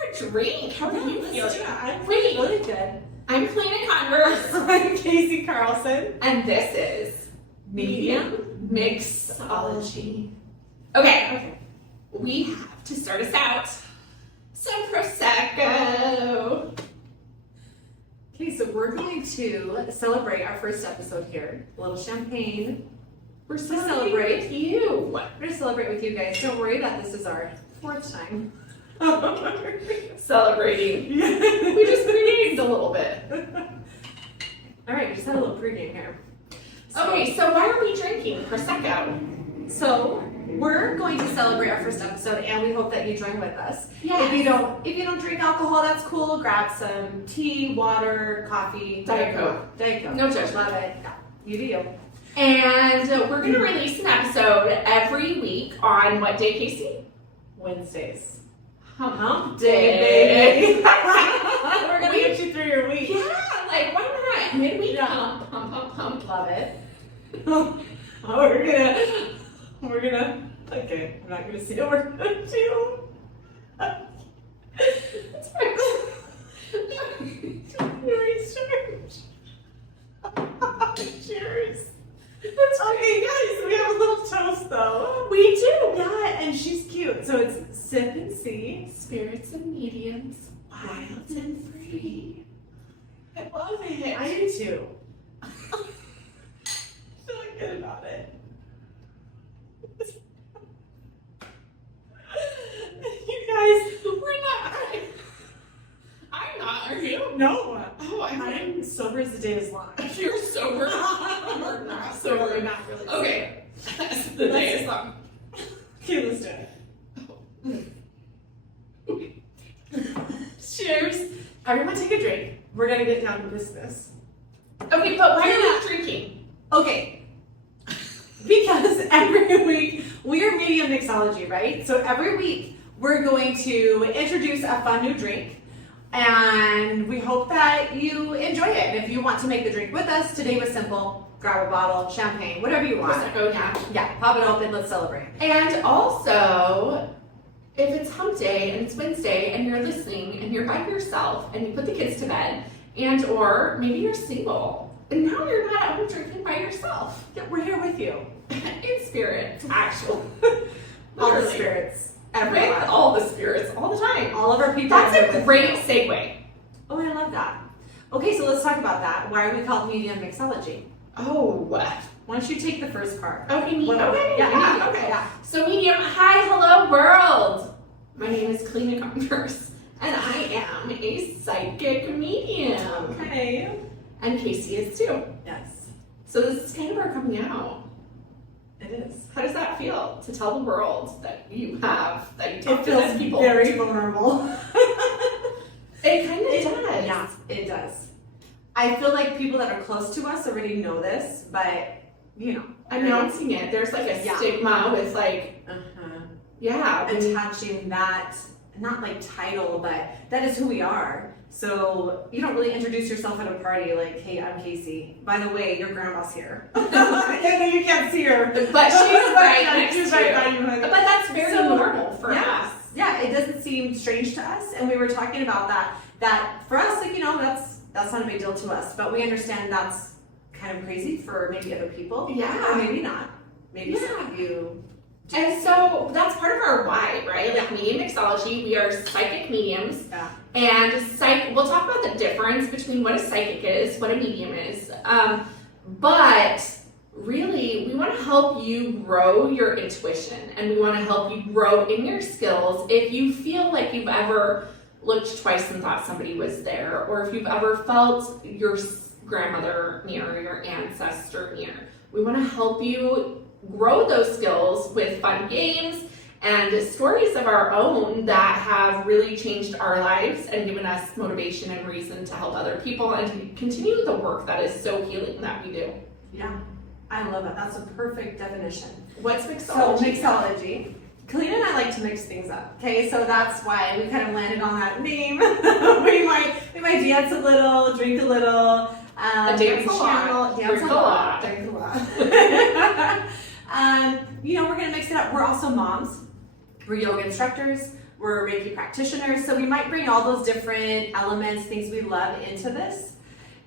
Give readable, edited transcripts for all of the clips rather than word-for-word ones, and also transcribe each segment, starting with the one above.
for a drink. How do you feel? I'm really good. I'm Kalina Converse. I'm Kaci Carlson. And this is Medium Mixology. Okay. We have to start us out. Some Prosecco. Okay, so we're going to celebrate our first episode here. A little champagne. We're to celebrate with you. We're going to celebrate with you guys. Don't worry that this is our fourth time. Celebrating. We just pre-gamed a little bit. All right, we just had a little pre-game here. Okay, so why are we drinking Prosecco? So we're going to celebrate our first episode, and we hope that you join with us. Yeah. If you don't drink alcohol, that's cool. Grab some tea, water, coffee, Diet Coke. Diet Coke. No judgment. Love it. Yeah, you do you. And we're going to release an episode every week on what day, Kaci? Wednesdays. Hump Day, day. We're gonna get you through your week. Yeah, like why not? Midweek Yeah. hump. Love it. We're gonna. Okay, I'm not gonna say what we're gonna do. It's fine. Cheers. Okay, guys, we have a little toast though. We do. Yeah, and she's cute. So it's sip and see. Spirits and mediums, wild and free. I love it. I do too. I feel good about it. You guys, We're not. I'm not. Are you? no. Oh, I'm sober as the day is long. You're sober. We're not sober. We're not really. Okay. The day is long. Okay, let's do it. Cheers. Everyone take a drink. We're gonna get down to business. Okay, but why are we drinking? Okay. Because every week we are Medium Mixology, right? So every week we're going to introduce a fun new drink. And we hope that you enjoy it. And if you want to make the drink with us, today was simple. Grab a bottle, champagne, whatever you want. Prosecco, yeah. Yeah, pop it open, let's celebrate. And also, if it's hump day and it's Wednesday and you're listening and you're by yourself and you put the kids to bed, and or maybe you're single and now you're not at home drinking by yourself. Yeah, we're here with you. In spirit, actually. All the Literally. spirits. With Everyone. all the spirits, all the time. All of our people. That's are here a with great you. segue. Oh, I love that. Okay, so let's talk about that. Why are we called Medium Mixology? Oh. Why don't you take the first part? Okay, What- okay, yeah, okay. yeah. So medium, hi, hello world. My name is Kalina Converse, and I am a psychic medium. Okay. And Kaci is too. Yes, So this is kind of our coming out. it is. How does that feel to tell the world that you talk It to feels dead people? very vulnerable. It kind of does. Yeah, it does. I feel like people that are close to us already know this, but you know, Announcing it, there's like a Yeah. stigma with like, yeah, attaching that, not like title, but that is who we are. So you don't really introduce yourself at a party like, hey, I'm Kaci. By the way, your grandma's here. I know you can't see her. but she's right next She's to right you. by you. But that's very So, normal for yeah. us. Yeah, it doesn't seem strange to us, and we were talking about that. That for us, like, you know, that's not a big deal to us, but we understand that's kind of crazy for maybe other people. Yeah. Or maybe not. Maybe some Yeah. of you. And so that's part of our why, right? Like medium mixology, we are psychic mediums. Yeah. And we'll talk about the difference between what a psychic is, what a medium is. But really, we want to help you grow your intuition, and we want to help you grow in your skills. If you feel like you've ever looked twice and thought somebody was there, or if you've ever felt your grandmother near or your ancestor near, we want to help you grow those skills with fun games and stories of our own that have really changed our lives and given us motivation and reason to help other people and to continue the work that is so healing that we do. Yeah. I love it. That's a perfect definition. What's So mixology? mixology. Kalina and I like to mix things up. Okay, so that's why we kind of landed on that name. we might dance a little, drink a little, Dance a lot. Dance Drink a a lot. lot. Drink a lot. You know, we're gonna mix it up. We're also moms. We're yoga instructors. We're Reiki practitioners, so we might bring all those different elements, things we love into this,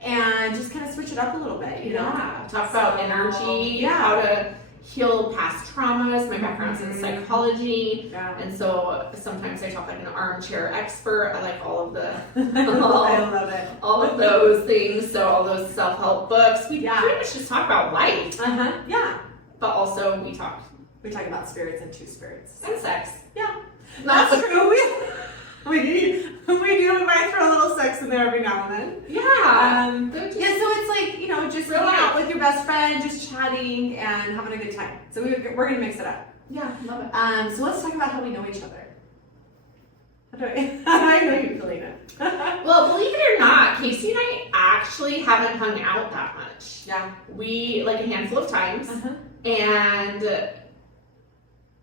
and just kind of switch it up a little bit, you know? Yeah, talk about energy, yeah. how to heal past traumas. My background's in psychology, and so sometimes I talk like an armchair expert. I like all of the, I love it. all of those things. So all those self-help books. We pretty much just talk about life. Yeah. But also we talk about spirits and two spirits. And sex. Yeah. That's true. We might throw a little sex in there every now and then. Yeah. So it's like, you know, just hanging out with your best friend, just chatting and having a good time. So we're going to mix it up. Yeah, love it. So let's talk about how we know each other. How do I know you, Kalina? Well, believe it or not, Kaci and I actually haven't hung out that much. Yeah. We, like a handful of times. And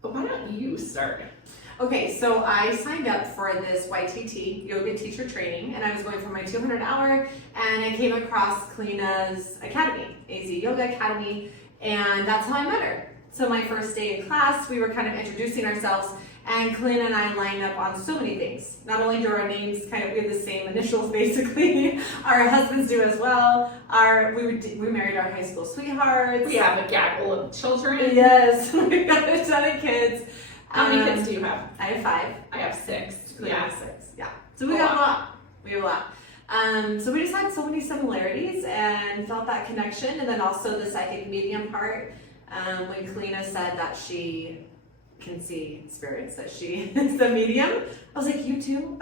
why don't you start? Okay, so I signed up for this YTT, yoga teacher training, and I was going for my 200-hour, and I came across Kalina's academy, AZ Yoga Academy, and that's how I met her. So my first day in class, we were kind of introducing ourselves, and Kalina and I lined up on so many things. Not only do our names we have the same initials basically, our husbands do as well. We married our high school sweethearts. We have a gaggle of children. Yes, we've got a ton of kids. How many kids do you have? I have 5. I have 6. Yeah, 6. Yeah. So we got a lot. We have a lot. So we just had so many similarities and felt that connection, and then also the psychic medium part. When Kalina said that she can see spirits, that she is the medium, I was like, you too?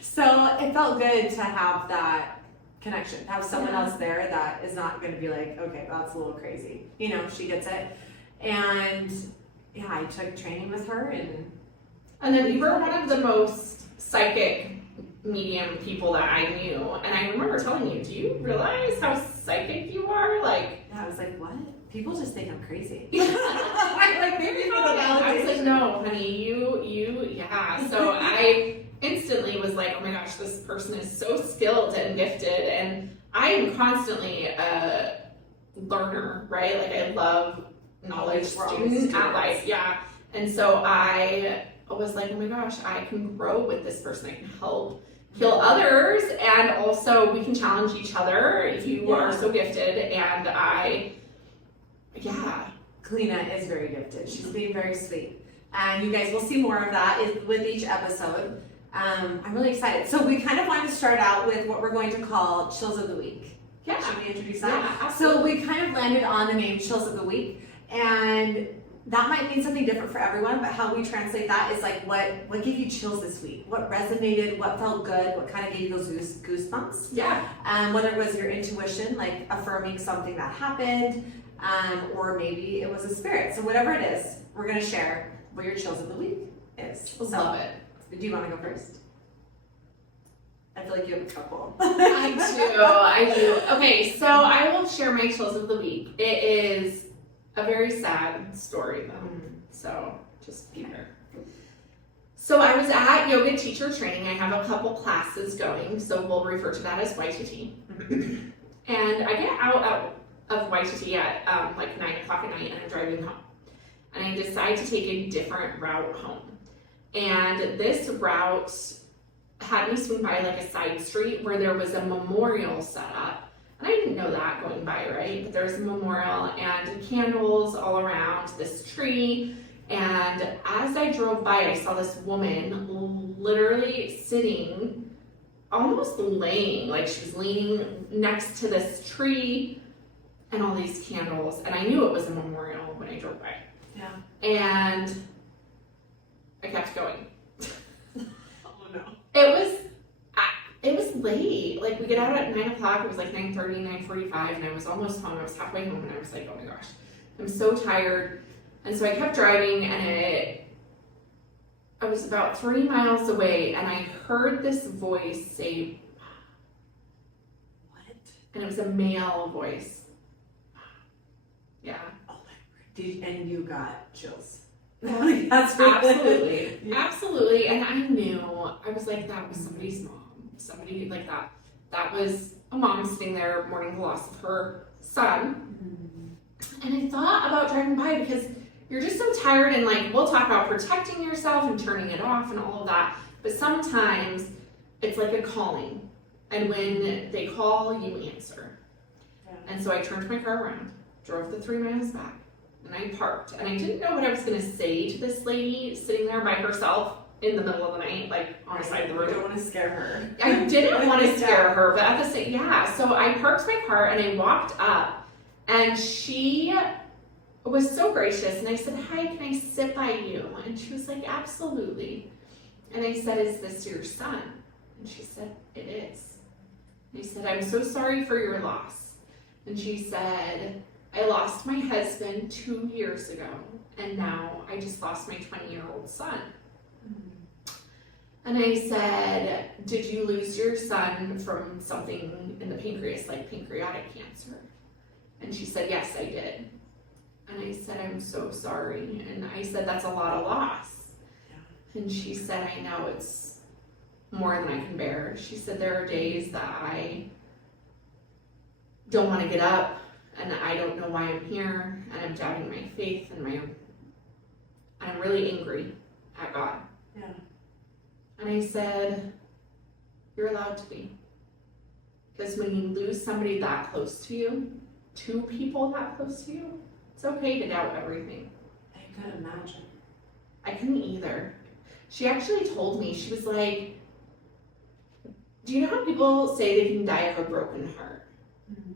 So it felt good to have that connection, have someone else there that is not going to be like, okay, that's a little crazy. You know, she gets it. And yeah, I took training with her, and then you were one of the most psychic medium people that I knew. And I remember telling you, do you realize how psychic you are? Like, I was like, what? People just think I'm crazy. I was like, no, honey, yeah. So I instantly was like, oh my gosh, this person is so skilled and gifted. And I am constantly a learner, right? Like, I love knowledge, student at life, yeah. And so I was like, oh my gosh, I can grow with this person. I can help heal others, and also we can challenge each other if you are so gifted. And Kalina is very gifted. She's being very sweet, and you guys will see more of that with each episode. I'm really excited. So we kind of wanted to start out with what we're going to call Chills of the Week. Yeah. Should we introduce that? Yeah, absolutely. So we kind of landed on the name Chills of the Week, and that might mean something different for everyone, but how we translate that is like what gave you chills this week? What resonated? What felt good? What kind of gave you those goosebumps? Yeah. Whether it was your intuition, like affirming something that happened, or maybe it was a spirit. So whatever it is, we're going to share what your chills of the week is. Love it. Do you want to go first? I feel like you have a couple. I do. Okay, so I will share my chills of the week. It is a very sad story though, so just be there. So I was at yoga teacher training. I have a couple classes going, so we'll refer to that as YTT. And I get out of YTT at like 9 o'clock at night, and I'm driving home. And I decide to take a different route home. And this route had me swing by like a side street where there was a memorial set up. And I didn't know that going by, right? But there's a memorial and candles all around this tree. And as I drove by, I saw this woman literally sitting, almost laying, like she was leaning next to this tree and all these candles. And I knew it was a memorial when I drove by. Yeah. And I kept going. Oh no. It was late. Like, we get out at 9 o'clock. It was like 9:30, 9:45, and I was almost home. I was halfway home, and I was like, oh my gosh, I'm so tired. And so I kept driving, and I was about 3 miles away, and I heard this voice say, what? And it was a male voice. Yeah. Oh my word. And you got chills. That's absolutely. Yeah. Absolutely. And I knew, I was like, that was somebody's mom. Somebody like that. That was a mom sitting there mourning the loss of her son. And I thought about driving by because you're just so tired, and like we'll talk about protecting yourself and turning it off and all of that, but sometimes it's like a calling, and when they call, you answer. Yeah. And so I turned my car around, drove the 3 miles back, and I parked, and I didn't know what I was going to say to this lady sitting there by herself in the middle of the night, like on the side of the road. You don't want to scare her. I didn't want to scare her, but at the same, yeah. So I parked my car and I walked up, and she was so gracious, and I said, "Hi, can I sit by you?" And she was like, "Absolutely." And I said, "Is this your son?" And she said, "It is." And I said, "I'm so sorry for your loss." And she said, "I lost my husband 2 years ago, and now I just lost my 20-year-old son." And I said, "Did you lose your son from something in the pancreas, like pancreatic cancer?" And she said, "Yes, I did." And I said, "I'm so sorry." And I said, "That's a lot of loss." Yeah. And she said, "I know, it's more than I can bear." She said, "There are days that I don't want to get up, and I don't know why I'm here, and I'm doubting my faith, and I'm really angry at God." Yeah. And I said, "You're allowed to be. Because when you lose somebody that close to you, 2 people that close to you, it's okay to doubt everything." I couldn't imagine. I couldn't either. She actually told me, she was like, "Do you know how people say they can die of a broken heart?" Mm-hmm.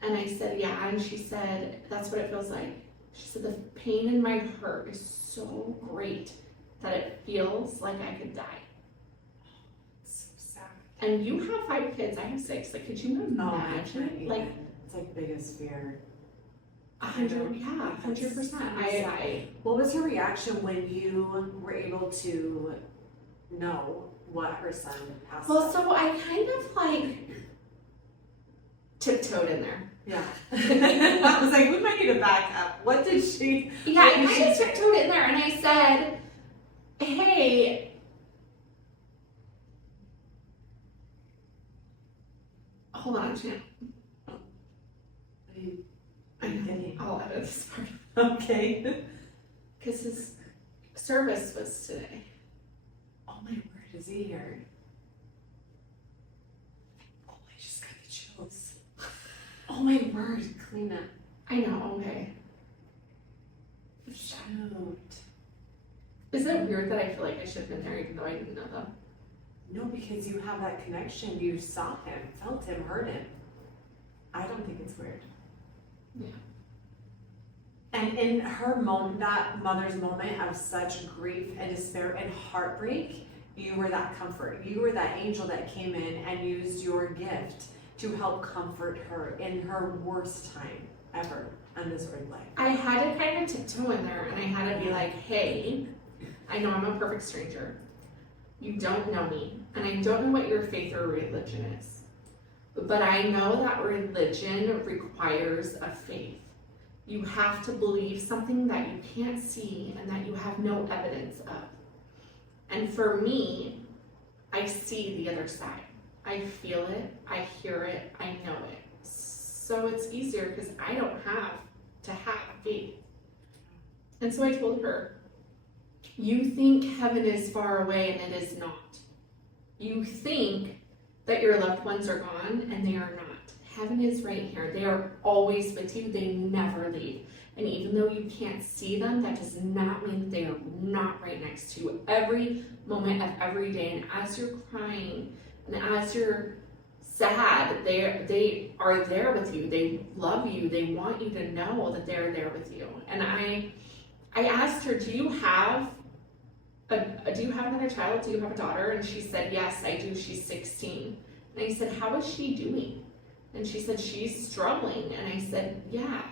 And I said, "Yeah." And she said, "That's what it feels like." She said, "The pain in my heart is so great that it feels like I could die." So sad. And you have 5 kids, I have 6. Like, could you imagine? Like, it's like biggest fear. 100, yeah, 100%. What was her reaction when you were able to know what her son passed? Well, so I kind of like tiptoed in there. Yeah. I was like, we might need to back up. What did she? Yeah, I kind of tiptoed in there, and I said, "Hey, hold on, Jan. I'll edit this part." Okay. Because his service was today. Oh my word, is he here? Oh, I just got the chills. Oh my word, Kalina. I know, okay. Shoot. Is it weird that I feel like I should have been there even though I didn't know them? No, because you have that connection. You saw him, felt him, heard him. I don't think it's weird. Yeah. And in her moment, that mother's moment of such grief and despair and heartbreak, you were that comfort. You were that angel that came in and used your gift to help comfort her in her worst time ever on this earth life. I had to kind of tiptoe in there, and I had to be like, "Hey, I know I'm a perfect stranger. You don't know me, and I don't know what your faith or religion is. But I know that religion requires a faith. You have to believe something that you can't see and that you have no evidence of. And for me, I see the other side. I feel it, I hear it, I know it. So it's easier because I don't have to have faith." And so I told her, "You think heaven is far away, and it is not. You think that your loved ones are gone, and they are not. Heaven is right here. They are always with you. They never leave. And even though you can't see them, that does not mean they are not right next to you every moment of every day. And as you're crying and as you're sad, they are there with you. They love you. They want you to know that they're there with you." And I asked her, do you have another child? Do you have a daughter? And she said, "Yes, I do. She's 16. And I said, "How is she doing?" And she said, "She's struggling." And I said, "Yeah."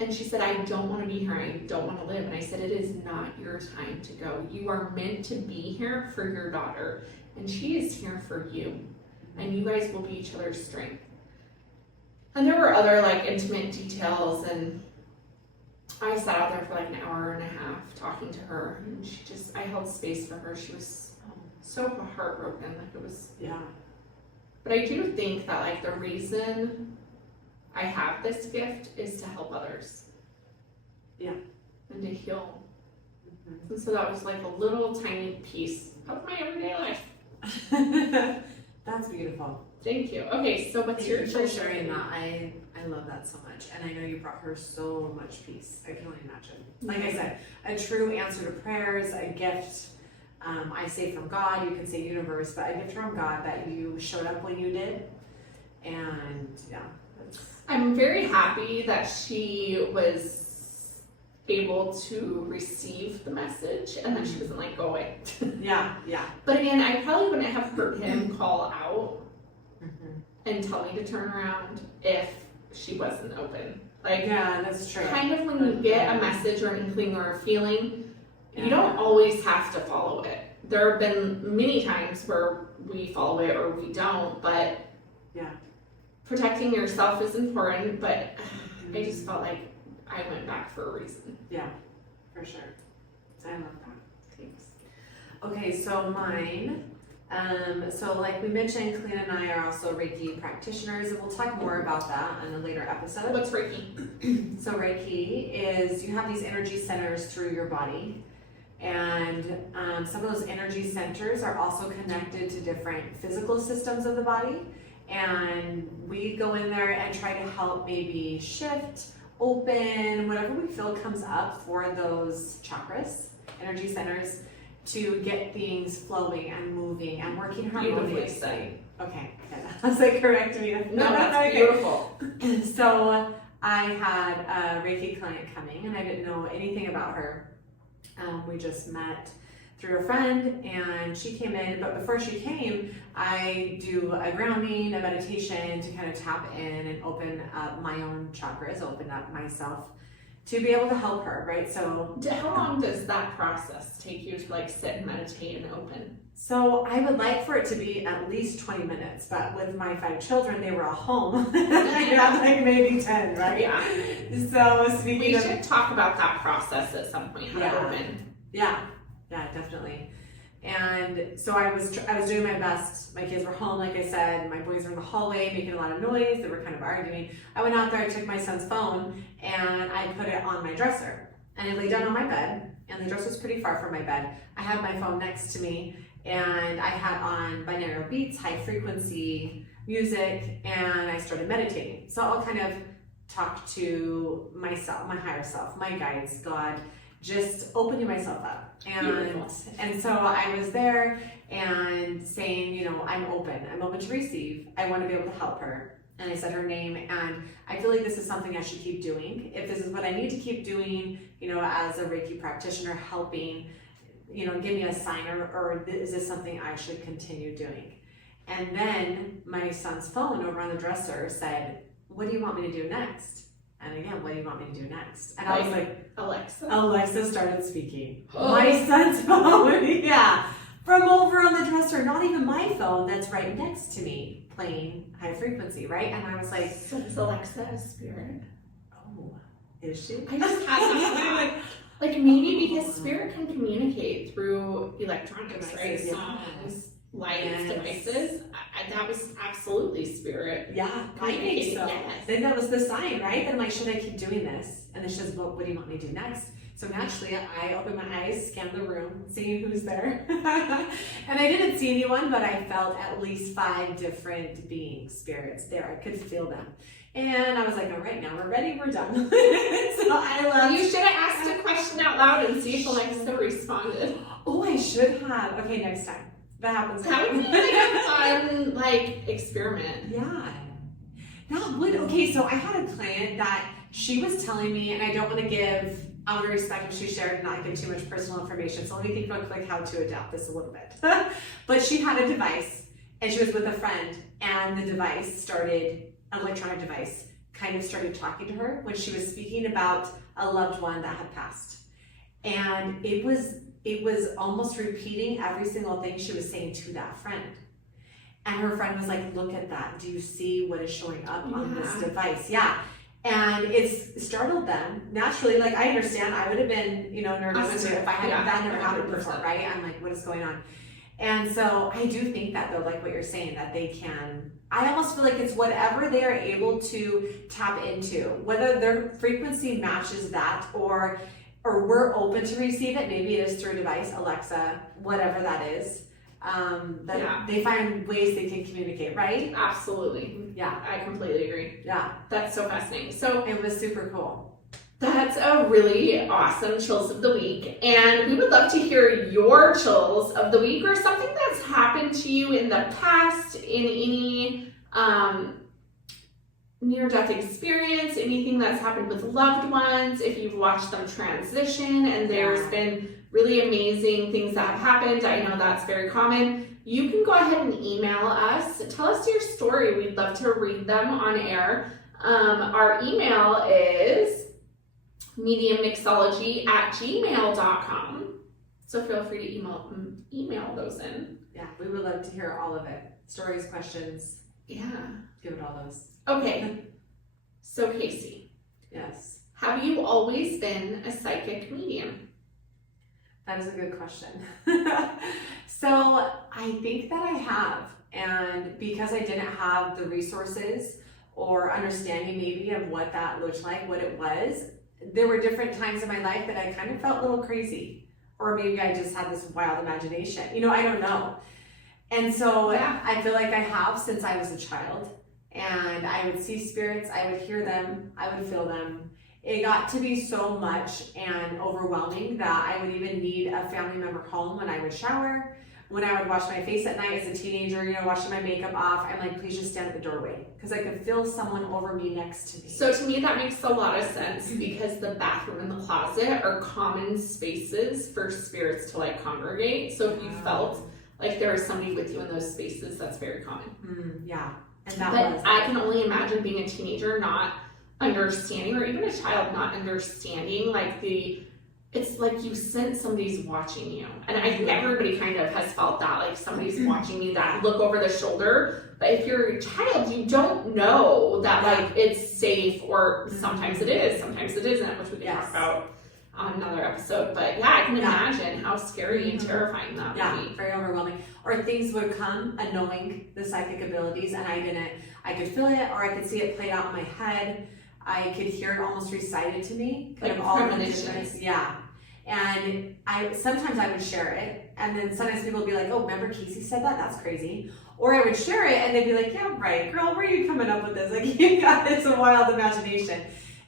And she said, "I don't want to be here. I don't want to live." And I said, "It is not your time to go. You are meant to be here for your daughter, and she is here for you. And you guys will be each other's strength." And there were other like intimate details, and I sat out there for like an hour and a half talking to her, and I held space for her. She was so heartbroken. Like, it was, Yeah. But I do think that like the reason I have this gift is to help others. Yeah. and to heal. And so that was like a little tiny piece of my everyday life. That's beautiful. Thank you. Okay, so what's Thank your you for children's sharing name? that. I love that so much. And I know you brought her so much peace. I can only imagine. Like I said, a true answer to prayers, a gift. I say from God, you can say universe, but a gift from God that you showed up when you did. And yeah. I'm very happy that she was able to receive the message and that she wasn't like, go away. Yeah, yeah. But again, I probably wouldn't have heard him call out and tell me to turn around if she wasn't open. Like, Yeah, that's true. kind of when you get a message or an inkling or a feeling, you don't always have to follow it. There have been many times where we follow it or we don't, but Yeah. protecting yourself is important, but I just felt like I went back for a reason. Yeah, for sure. I love that. Thanks. Okay, so mine. So like we mentioned, Kalina and I are also Reiki practitioners, and we'll talk more about that in a later episode. What's Reiki? So Reiki is, you have these energy centers through your body, and some of those energy centers are also connected to different physical systems of the body, and we go in there and try to help maybe shift, open, whatever we feel comes up for those chakras, energy centers, to get things flowing and moving and working Beautifully harmoniously. said. Okay, good. I was like, correct me. No, that's okay. beautiful. So I had a Reiki client coming, and I didn't know anything about her. We just met through a friend, and she came in, but before she came, I do a grounding, a meditation to kind of tap in and open up my own chakras, open up myself to be able to help her, right? So How long does that process take you to like sit and meditate and open? So I would like for it to be at least 20 minutes, but with my 5 children, they were all home. I got like maybe 10, right? Yeah. So speaking We of, should talk about that process at some point. How to Yeah. open. yeah, definitely. And so I was doing my best. My kids were home, like I said. My boys were in the hallway making a lot of noise. They were kind of arguing. I went out there, I took my son's phone, and I put it on my dresser. And I lay down on my bed, and the dresser was pretty far from my bed. I had my phone next to me, and I had on binaural beats, high frequency music, and I started meditating. So I'll kind of talk to myself, my higher self, my guides, God, just opening myself up. And so I was there and saying, you know, I'm open to receive. I want to be able to help her. And I said her name, and I feel like this is something I should keep doing. If this is what I need to keep doing, you know, as a Reiki practitioner, helping, you know, give me a sign, or is this something I should continue doing? And then my son's phone over on the dresser said, what do you want me to do next? And again, what do you want me to do next? And I was like, Alexa started speaking. Oh. My son's phone, yeah, from over on the dresser, not even my phone that's right next to me, playing high frequency, right? And I was like, So is Alexa a spirit? oh, is she? I just had that like maybe because spirit can communicate through electronics, right? Devices, yeah. Songs, lights, Yes. devices. That was absolutely spirit. Yeah, I think communicating, so. yes. Then that was the sign, right? Then I'm like, should I keep doing this? And then she says, well, what do you want me to do next? So naturally, I opened my eyes, scanned the room, seeing who's there. And I didn't see anyone, but I felt at least 5 different beings, spirits there. I could feel them. And I was like, all right, now we're ready, we're done. So I left. You should have asked a question out loud and see if Alexa responded. Oh, I should have. Okay, next time. That happens. That would be like a fun, like, experiment. Yeah. That would, okay, so I had a client that she was telling me, and I don't want to give, out of respect if she shared, not give too much personal information, so let me think real quick how to adapt this a little bit. But she had a device, and she was with a friend, and the device started, an electronic device, kind of started talking to her when she was speaking about a loved one that had passed. And it was almost repeating every single thing she was saying to that friend. And her friend was like, look at that. Do you see what is showing up on this device? Yeah. And it startled them. Naturally, like, I understand. I would have been, you know, nervous too if I hadn't that never happened before, right? I'm like, what is going on? And so I do think that, though, like what you're saying, that they can, I almost feel like it's whatever they are able to tap into, whether their frequency matches that, or or we're open to receive it. Maybe it is through a device, Alexa, whatever that is. They find ways they can communicate, right? Absolutely. Yeah. I completely agree. Yeah. That's so fascinating. So it was super cool. That's a really awesome chills of the week. And we would love to hear your chills of the week or something that's happened to you in the past, in any near-death experience, anything that's happened with loved ones, if you've watched them transition and there's been really amazing things that have happened. I know that's very common. You can go ahead and email us. Tell us your story. We'd love to read them on air. Our email is mediummixology@gmail.com. So feel free to email those in. Yeah, we would love to hear all of it. Stories, questions. Yeah. Give it all those. Okay. So Kaci. Yes. Have you always been a psychic medium? That is a good question. So I think that I have. And because I didn't have the resources or understanding maybe of what that looked like, what it was, there were different times in my life that I kind of felt a little crazy. Or maybe I just had this wild imagination. I don't know. And so I feel like I have since I was a child. And I would see spirits, I would hear them, I would feel them. It got to be so much and overwhelming that I would even need a family member home when I would shower, when I would wash my face at night as a teenager, washing my makeup off. I'm like, please just stand at the doorway, because I could feel someone over me next to me. So to me, that makes a lot of sense, because the bathroom and the closet are common spaces for spirits to congregate. So if you felt like there was somebody with you in those spaces, that's very common. Yeah. And I can only imagine being a teenager not understanding, or even a child not understanding, it's like you sense somebody's watching you. And I think everybody kind of has felt that, like somebody's watching you, that look over the shoulder. But if you're a child, you don't know that it's safe, or sometimes it is, sometimes it isn't, which we can talk about on another episode. But I can imagine how scary and terrifying that would be. Very overwhelming. Or things would come knowing the psychic abilities, and I could feel it, or I could see it played out in my head. I could hear it almost recited to me. Like premonitions. Yeah. And sometimes I would share it, and then sometimes people would be like, oh, remember Kaci said that? That's crazy. Or I would share it, and they'd be like, yeah, right, girl, where are you coming up with this? You got this a wild imagination.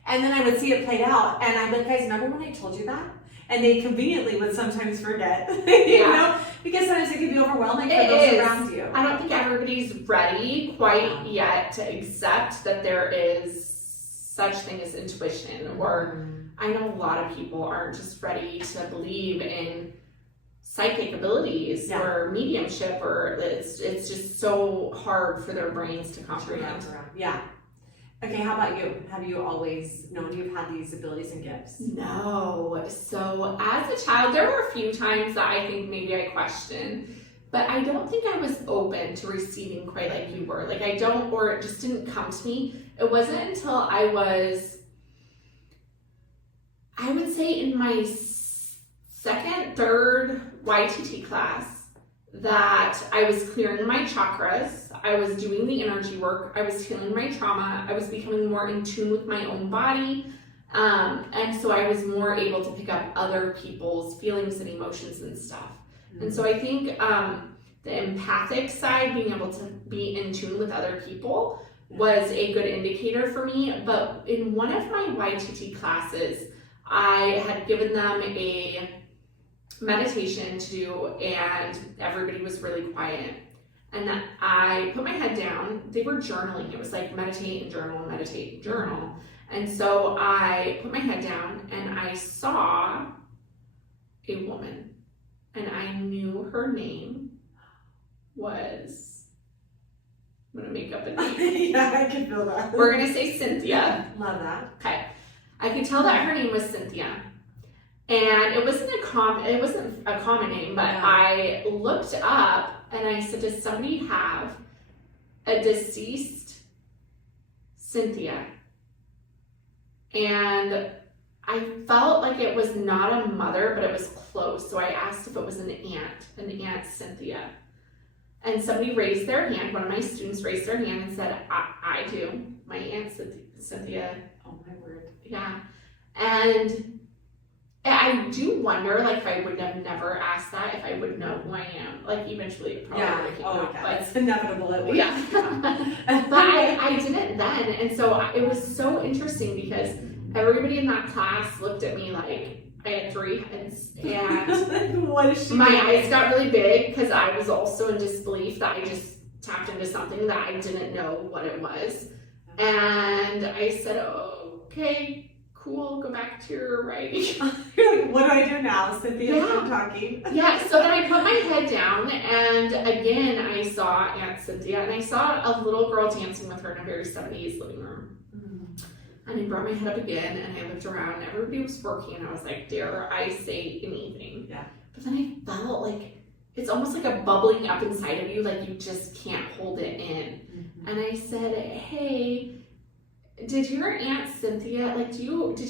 And then I would see it played out, and I'd be like, guys, remember when I told you that? And they conveniently would sometimes forget, because sometimes it can be overwhelming for those around you. I don't think everybody's ready quite yet to accept that there is such thing as intuition, or I know a lot of people aren't just ready to believe in psychic abilities or mediumship, or it's just so hard for their brains to comprehend. Yeah. Okay, how about you? Have you always known you've had these abilities and gifts? No. So as a child, there were a few times that I think maybe I questioned, but I don't think I was open to receiving quite like you were. Or it just didn't come to me. It wasn't until I was, I would say in my second, third YTT class, that I was clearing my chakras, I was doing the energy work, I was healing my trauma, I was becoming more in tune with my own body, and so I was more able to pick up other people's feelings and emotions and stuff. And so I think the empathic side, being able to be in tune with other people, was a good indicator for me. But in one of my YTT classes, I had given them a meditation to do, and everybody was really quiet. And I put my head down. They were journaling. It was like meditate and journal, meditate and journal. And so I put my head down, and I saw a woman, and I knew her name was, I'm gonna make up a name. Yeah, I can feel that. We're gonna say Cynthia. Love that. Okay. I could tell that her name was Cynthia. And it wasn't a common name, but I looked up and I said, does somebody have a deceased Cynthia? And I felt like it was not a mother, but it was close. So I asked if it was an Aunt Cynthia. And somebody raised their hand, one of my students raised their hand and said, I do, my Aunt Cynthia. Oh my word. Yeah. And I do wonder, like, if I would have never asked that, if I would know who I am. Like, eventually it probably would have came out. But It's inevitable. It would. yeah. But I didn't then. And so it was so interesting because everybody in that class looked at me like I had 3 heads. And what is she my doing? eyes got really big because I was also in disbelief that I just tapped into something that I didn't know what it was. And I said, oh, okay, cool, go back to your writing. You're like, what do I do now? Cynthia's Yeah. talking. Yeah, so then I put my head down, and again, I saw Aunt Cynthia, and I saw a little girl dancing with her in a very 70s living room. And I brought my head up again, and I looked around, and everybody was working, and I was like, dare I say anything? Yeah. But then I felt like, it's almost like a bubbling up inside of you, like you just can't hold it in. And I said, hey, did your Aunt Cynthia, like, did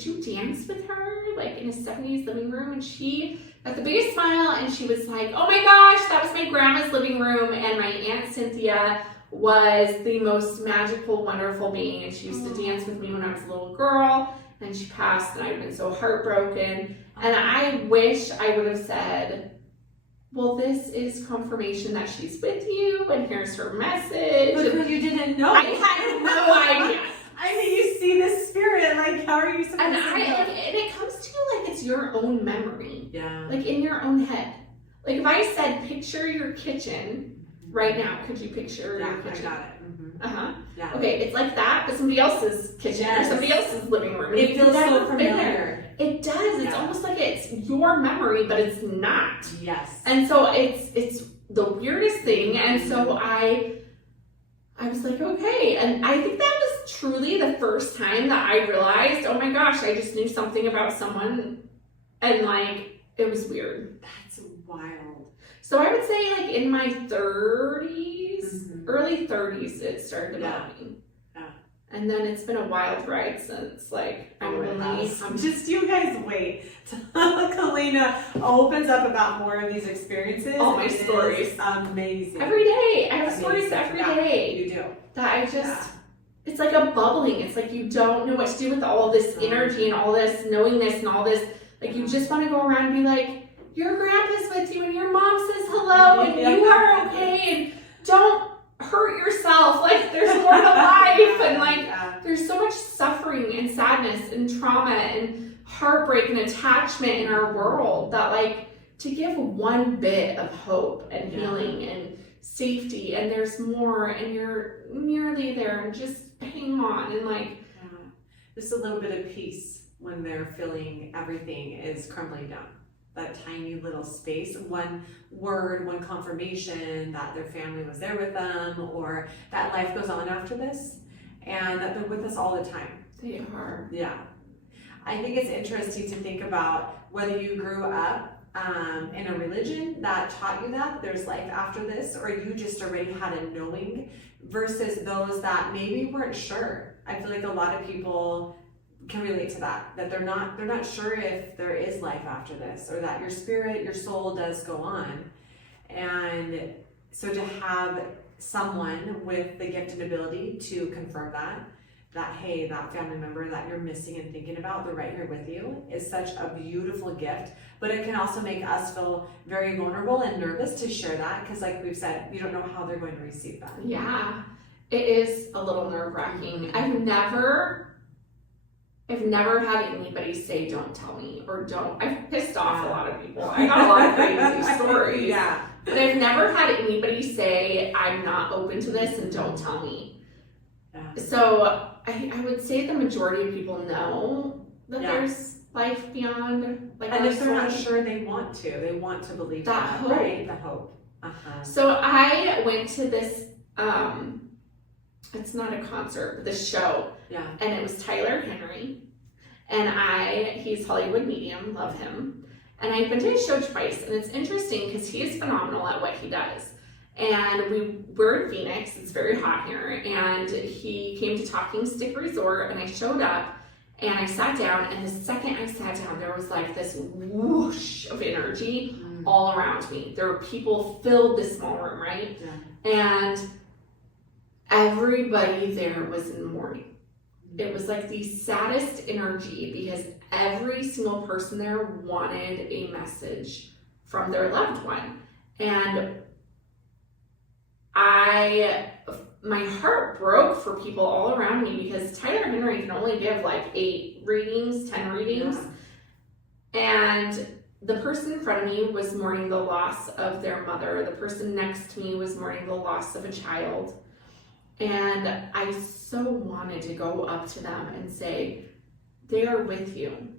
you dance with her, like, in a 70s living room? And she got the biggest smile, and she was like, oh my gosh, that was my grandma's living room, and my Aunt Cynthia was the most magical, wonderful being, and she used to dance with me when I was a little girl, and she passed, and I've been so heartbroken. And I wish I would have said, well, this is confirmation that she's with you, and here's her message. But you didn't know. I had no idea. I mean, you see this spirit, like, how are you supposed And to know? and it comes to like it's your own memory, Yeah. like in your own head. Like if I said, picture your kitchen right now, could you picture your kitchen? I got it. Uh-huh. Yeah. Okay, it's like that, but somebody else's kitchen Yes. or somebody else's living room. And It you've feels never so been there. familiar. It does. It's Yeah. almost like it's your memory, but it's not. Yes. And so it's the weirdest thing. And so I was like, okay. And I think that was truly the first time that I realized, oh my gosh, I just knew something about someone, and like it was weird. That's wild. So I would say like in my 30s, early 30s, it started developing. Yeah. And then it's been a wild ride since. Like I'm just you guys wait till Kalina opens up about more of these experiences. All my It stories. is amazing. every day. I have Amazing. stories every Yeah, day You do. that I just. It's like a bubbling. It's like you don't know what to do with all this energy and all this knowing this and all this. Like you just want to go around and be like, your grandpa's with you and your mom says hello and you are okay and don't hurt yourself. Like there's more to life and like there's so much suffering and sadness and trauma and heartbreak and attachment in our world that like to give one bit of hope and healing and safety and there's more and you're nearly there and just hang on and like just a little bit of peace when they're feeling everything is crumbling down. That tiny little space, one word, one confirmation that their family was there with them or that life goes on after this and that they're with us all the time. they are. Yeah. I think it's interesting to think about whether you grew up in a religion that taught you that there's life after this, or you just already had a knowing, versus those that maybe weren't sure. I feel like a lot of people can relate to that they're not sure if there is life after this, or that your spirit, your soul does go on. And so to have someone with the gift and ability to confirm that hey, that family member that you're missing and thinking about, they're right here with you, is such a beautiful gift. But it can also make us feel very vulnerable and nervous to share that, because like we've said, you don't know how they're going to receive that. Yeah, it is a little nerve-wracking. I've never had anybody say don't tell me or don't. I've pissed off a lot of people. I got a lot of crazy stories. Yeah. But I've never had anybody say I'm not open to this and don't tell me. Yeah. So I would say the majority of people know that there's life beyond like And our if they're not soul. sure, they want to believe that hope. right? The hope. Uh-huh. So I went to this it's not a concert, but this show. Yeah. And it was Tyler Henry. And he's Hollywood medium, love him. And I've been to his show twice, and it's interesting because he is phenomenal at what he does. And we're in Phoenix, it's very hot here, and he came to Talking Stick Resort, and I showed up, and I sat down, and the second I sat down, there was like this whoosh of energy all around me. There were people filled this small room, right? Yeah. And everybody there was in mourning. It was like the saddest energy because every single person there wanted a message from their loved one. And my heart broke for people all around me because Tyler Henry can only give like 8 readings, 10 readings. And the person in front of me was mourning the loss of their mother. The person next to me was mourning the loss of a child. And I so wanted to go up to them and say, they are with you.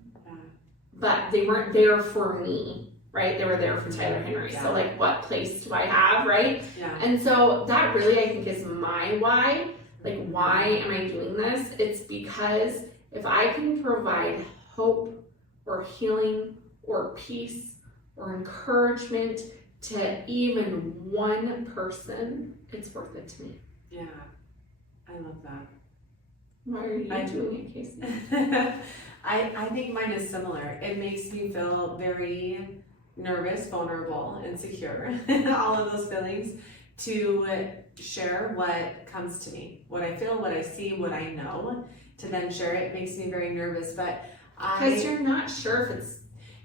But they weren't there for me, right? They were there for Tyler Henry. So like, what place do I have, right? And so that really, I think, is my why. Like, why am I doing this? It's because if I can provide hope or healing or peace or encouragement to even one person, it's worth it to me. Yeah, I love that. Why are you doing it, Casey? I think mine is similar. It makes me feel very nervous, vulnerable, insecure, all of those feelings, to share what comes to me, what I feel, what I see, what I know, to then share it makes me very nervous. But because you're not sure if it's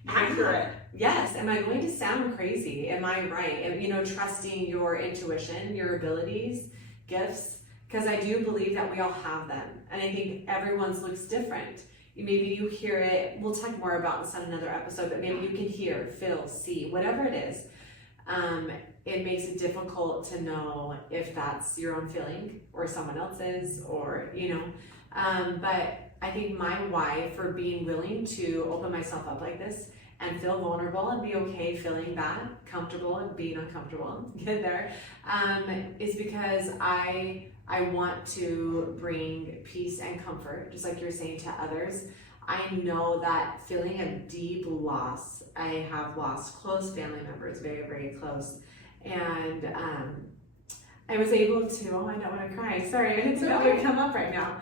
accurate. Yes. Am I going to sound crazy? Am I right? And, trusting your intuition, your abilities, gifts, because I do believe that we all have them. And I think everyone's looks different. Maybe you hear it, we'll talk more about this on another episode, but maybe you can hear, feel, see, whatever it is. It makes it difficult to know if that's your own feeling or someone else's, or, but I think my why for being willing to open myself up like this and feel vulnerable and be okay feeling that, comfortable and being uncomfortable, get there, is because I want to bring peace and comfort, just like you're saying, to others. I know that feeling of deep loss. I have lost close family members, very, very close. And I was able to, I don't want to cry. Sorry, I didn't think that would come up right now.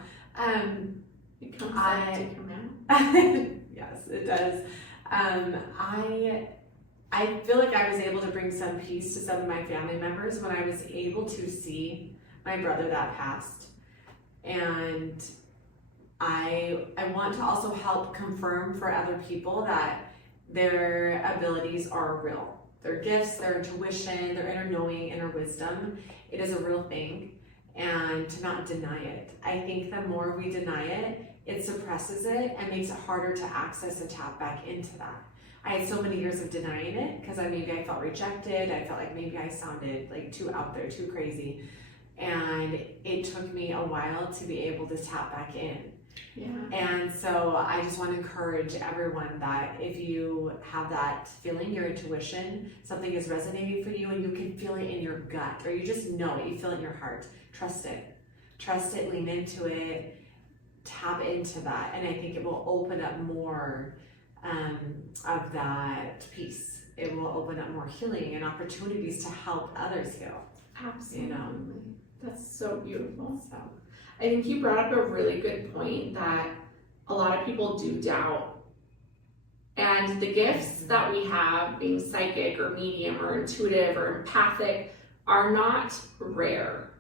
It comes up to come out. Yes, it does. I feel like I was able to bring some peace to some of my family members when I was able to see my brother that passed. And I want to also help confirm for other people that their abilities are real. Their gifts, their intuition, their inner knowing, inner wisdom, it is a real thing, and to not deny it. I think the more we deny it, it suppresses it and makes it harder to access and tap back into that. I had so many years of denying it because maybe I felt rejected. I felt like maybe I sounded like too out there, too crazy. And it took me a while to be able to tap back in. Yeah. And so I just want to encourage everyone that if you have that feeling, your intuition, something is resonating for you and you can feel it in your gut, or you just know it, you feel it in your heart, trust it. Trust it, lean into it, tap into that. And I think it will open up more of that peace. It will open up more healing and opportunities to help others heal. Absolutely. That's so beautiful. So I think you brought up a really good point that a lot of people do doubt. And the gifts that we have, being psychic or medium or intuitive or empathic, are not rare.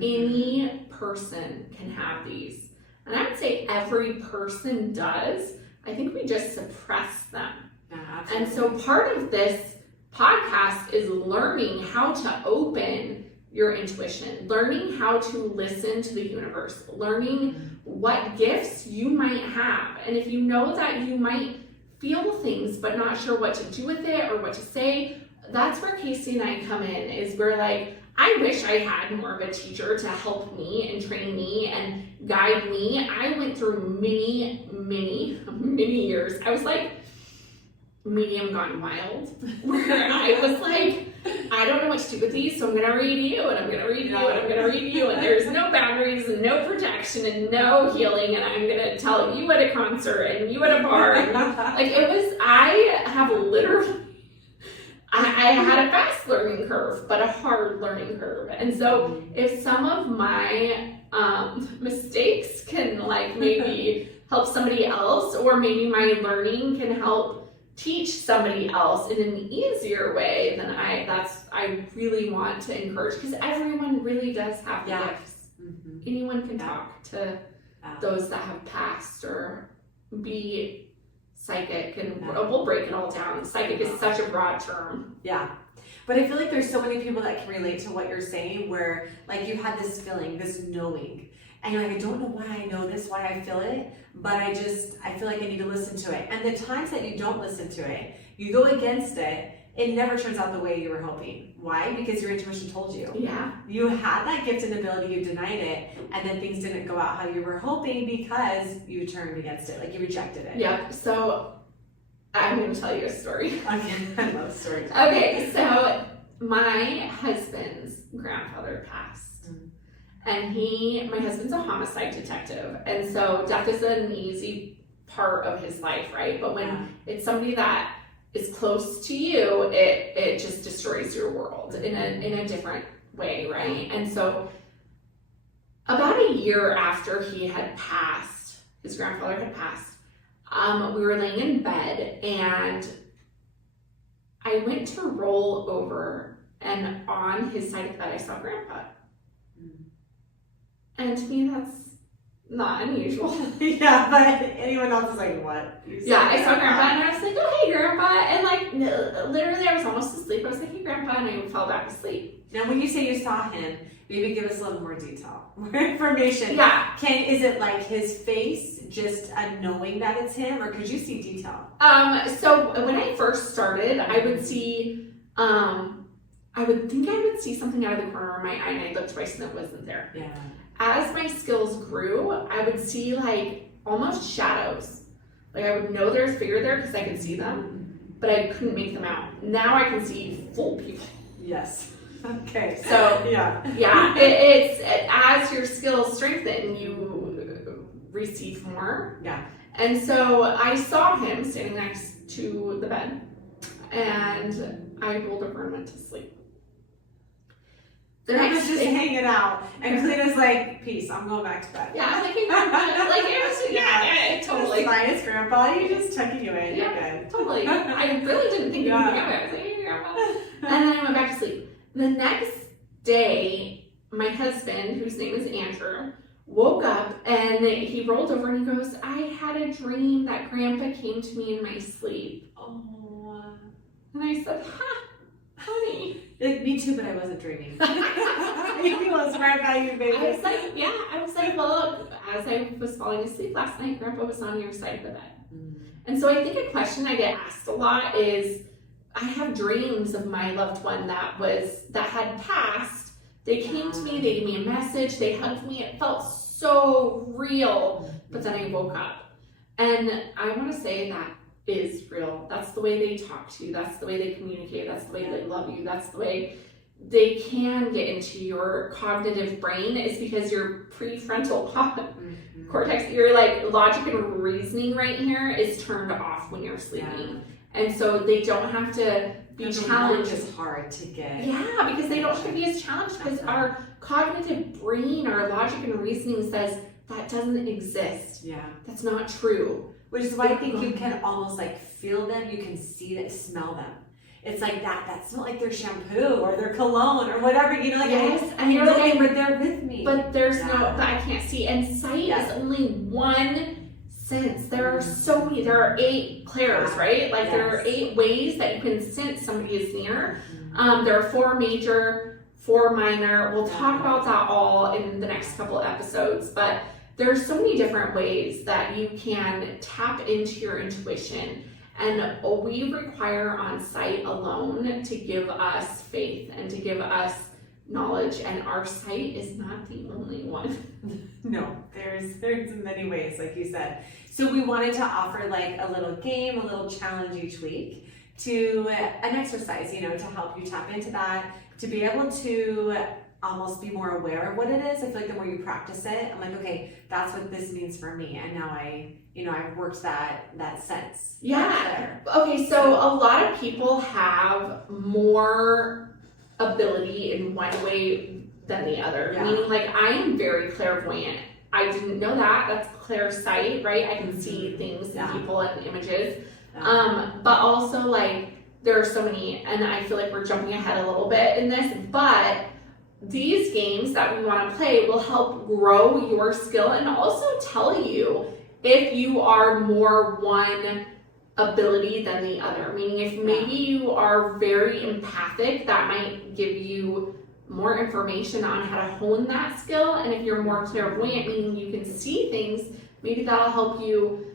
Any person can have these. And I would say every person does. I think we just suppress them. Yeah, and so part of this podcast is learning how to open your intuition, learning how to listen to the universe, learning what gifts you might have. And if you know that you might feel things but not sure what to do with it or what to say, that's where Casey and I come in, is we're like, I wish I had more of a teacher to help me and train me and guide me. I went through many years. I was like medium gone wild, where I was like, I don't know what to do with these, so I'm gonna read you, and I'm gonna read you, and I'm gonna read you, and there's no boundaries and no protection and no healing, and I'm gonna tell you at a concert and you at a bar. And like, it was, I have literally, I had a fast learning curve, but a hard learning curve. And so if some of my mistakes can like maybe help somebody else, or maybe my learning can help teach somebody else in an easier way, then I really want to encourage, because everyone really does have gifts. Anyone can talk to those that have passed, or be psychic, and we'll break it all down. Psychic is such a broad term. Yeah. But I feel like there's so many people that can relate to what you're saying, where like you had this feeling, this knowing, and you're like, I don't know why I know this, why I feel it, but I feel like I need to listen to it. And the times that you don't listen to it, you go against it, it never turns out the way you were hoping. Why? Because your intuition told you. Yeah. You had that gift and ability, you denied it, and then things didn't go out how you were hoping because you turned against it, like you rejected it. Yep. So I'm going to tell you a story. Okay, I love stories. Okay, so my husband's grandfather passed. And my husband's a homicide detective. And so death is an easy part of his life, right? But when it's somebody that is close to you, it just destroys your world in a different way, right? And so about a year after he had passed, his grandfather had passed, we were laying in bed, and I went to roll over, and on his side of the bed I saw Grandpa. And to me, that's not unusual. Yeah, but anyone else is like, what? Yeah, I saw Grandpa, and I was like, oh, hey, Grandpa. And like, literally, I was almost asleep. I was like, hey, Grandpa, and I fell back asleep. Now, when you say you saw him, maybe give us a little more detail, more information. Yeah. Is it like his face, just knowing that it's him, or could you see detail? So when I first started, I would see, I would think I would see something out of the corner of my eye, and I looked twice and it wasn't there. Yeah. As my skills grew, I would see like almost shadows. Like I would know there's figure there because I could see them, but I couldn't make them out. Now I can see full people. Yes. Okay. So yeah. It's as your skills strengthen, you receive more. Yeah. And so I saw him standing next to the bed, and I rolled over and went to sleep. I was just hanging out, and Kalina's like, "Peace, I'm going back to bed." Yeah, I'm like, hey, Grandpa. Like it was, yeah, totally. Nice, Grandpa. You just tucking you in. Yeah, You're good. Totally. I really didn't think anything of it. I was like, hey, Grandpa. And then I went back to sleep. The next day, my husband, whose name is Andrew, woke up and he rolled over and he goes, I had a dream that Grandpa came to me in my sleep. Oh. And I said, honey. Like, me too, but I wasn't dreaming. He was right by you, baby. I was like, well, as I was falling asleep last night, Grandpa was on your side of the bed. And so I think a question I get asked a lot is, I have dreams of my loved one that had passed. They came to me, they gave me a message, they hugged me, it felt so real, but then I woke up. And I want to say that is real. That's the way they talk to you, that's the way they communicate, that's the way they love you, that's the way they can get into your cognitive brain, is because your prefrontal cortex, your like logic and reasoning right here is turned off when you're sleeping. And so they don't have to be challenged. It's hard to get. Yeah, because they don't have to be as challenged, because our cognitive brain, our logic and reasoning says that doesn't exist. Yeah. That's not true. Which is why I think you can almost like feel them, you can see them, smell them. It's like that smell, like their shampoo or their cologne or whatever, you know, like yes, I know they were there with me. But there's but I can't see. And sight is only one sense. There are 8 clairs, right? Like there are 8 ways that you can sense somebody is near. There are 4 major, 4 minor. We'll talk about that all in the next couple episodes, but there's so many different ways that you can tap into your intuition, and we require on sight alone to give us faith and to give us knowledge, and our sight is not the only one. No, there's many ways, like you said. So we wanted to offer like a little game, a little challenge each week, to an exercise, you know, to help you tap into that, to be able to almost be more aware of what it is. I feel like the more you practice it, I'm like, okay, that's what this means for me, and now I've worked that sense. Yeah. Okay, so a lot of people have more ability in one way than the other. Yeah. Meaning, like, I am very clairvoyant. I didn't know that. That's clair sight, right? I can see things and people and images. But also, like, there are so many, and I feel like we're jumping ahead a little bit in this, but these games that we want to play will help grow your skill and also tell you if you are more one ability than the other. Meaning if maybe you are very empathic, that might give you more information on how to hone that skill. And if you're more clairvoyant, meaning you can see things, maybe that'll help you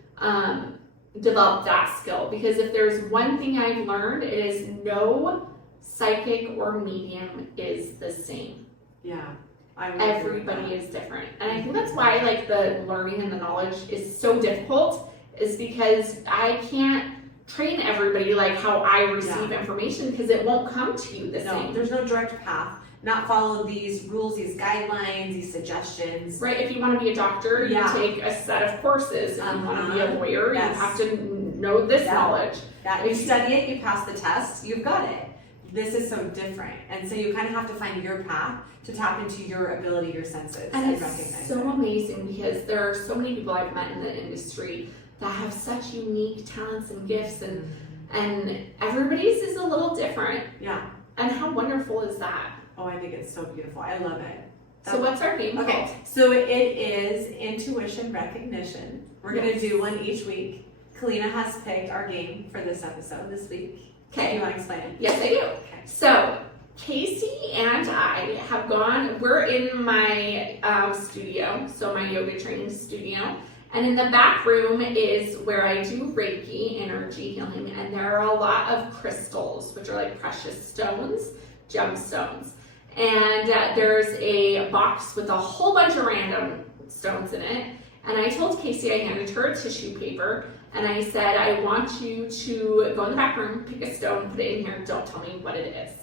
develop that skill. Because if there's one thing I've learned, it is no psychic or medium is the same. Yeah. Everybody is different. And I think that's why like the learning and the knowledge is so difficult, is because I can't train everybody like how I receive information, because it won't come to you the same. There's no direct path. Not follow these rules, these guidelines, these suggestions. Right, if you want to be a doctor, you take a set of courses. If you want to be a lawyer, you have to know this knowledge. If you study it, you pass the test, you've got it. This is so different. And so you kind of have to find your path to tap into your ability, your senses, and recognize it's so amazing, because there are so many people I've met in the industry that have such unique talents and gifts, and everybody's is a little different. Yeah. And how wonderful is that? Oh, I think it's so beautiful. I love it. So what's our game called? Okay, so it is intuition recognition. We're going to do one each week. Kalina has picked our game for this episode this week. Okay. You want to explain it? Yes, I do. Okay. So Kaci and I have gone, we're in my studio, so my yoga training studio. And in the back room is where I do Reiki, energy healing, and there are a lot of crystals, which are like precious stones, gemstones. And there's a box with a whole bunch of random stones in it. And I told Kaci, I handed her a tissue paper, and I said, I want you to go in the back room, pick a stone, put it in here, don't tell me what it is.